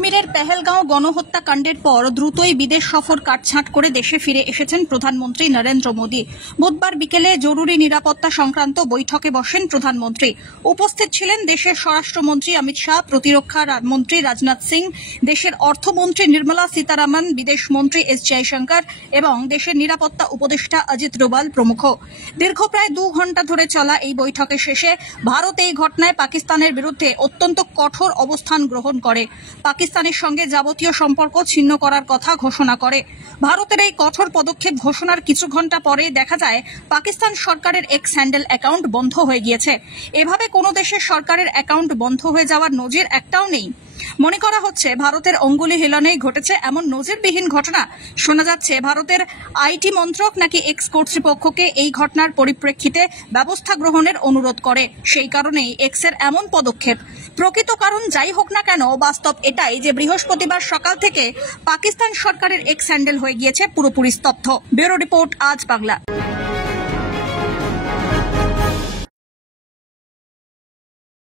কাশ্মীরের পেহেলগাঁও গণহত্যাকাণ্ডের পর দ্রুতই বিদেশ সফর কাটছাঁট করে দেশে ফিরে এসেছেন প্রধানমন্ত্রী নরেন্দ্র মোদী। বুধবার বিকেলে জরুরি নিরাপত্তা সংক্রান্ত বৈঠকে বসেন প্রধানমন্ত্রী। উপস্থিত ছিলেন দেশের স্বরাষ্ট্রমন্ত্রী অমিত শাহ, প্রতিরক্ষা মন্ত্রী রাজনাথ সিং, দেশের অর্থমন্ত্রী নির্মলা সীতারামন, বিদেশ মন্ত্রী এস জয়শঙ্কর এবং দেশের নিরাপত্তা উপদেষ্টা অজিত ডোভাল প্রমুখ। দীর্ঘ প্রায় 2 ঘণ্টা ধরে চলা এই বৈঠকের শেষে ভারত এই ঘটনায় পাকিস্তানের বিরুদ্ধে অত্যন্ত কঠোর অবস্থান গ্রহণ করে পাকিস্তানের সঙ্গে যাবতীয় সম্পর্ক ছিন্ন করার কথা ঘোষণা করে। ভারতের এই কঠোর পদক্ষেপ ঘোষণার কিছু ঘণ্টা পরে দেখা যায় পাকিস্তান সরকারের এক্স হ্যান্ডেল অ্যাকাউন্ট বন্ধ হয়ে গিয়েছে। এভাবে কোনো দেশের সরকারের অ্যাকাউন্ট বন্ধ হয়ে যাওয়ার নজির একটাও নেই। মনে করা হচ্ছে ভারতের অঙ্গুলি হেলনেই ঘটেছে এমন নজিরবিহীন ঘটনা। শোনা যাচ্ছে ভারতের আইটি মন্ত্রক নাকি এক্স কর্তৃপক্ষকে এই ঘটনার পরিপ্রেক্ষিতে ব্যবস্থা গ্রহণের অনুরোধ করে। সেই কারণেই এক্সের এমন পদক্ষেপ। প্রকৃত কারণ যাই হোক না কেন, বাস্তব এটাই যে বৃহস্পতিবার সকাল থেকে পাকিস্তান সরকারের এক্স হ্যান্ডেল হয়ে গিয়েছে পুরোপুরি স্তব্ধ। ব্যুরো রিপোর্ট, আজ বাংলা।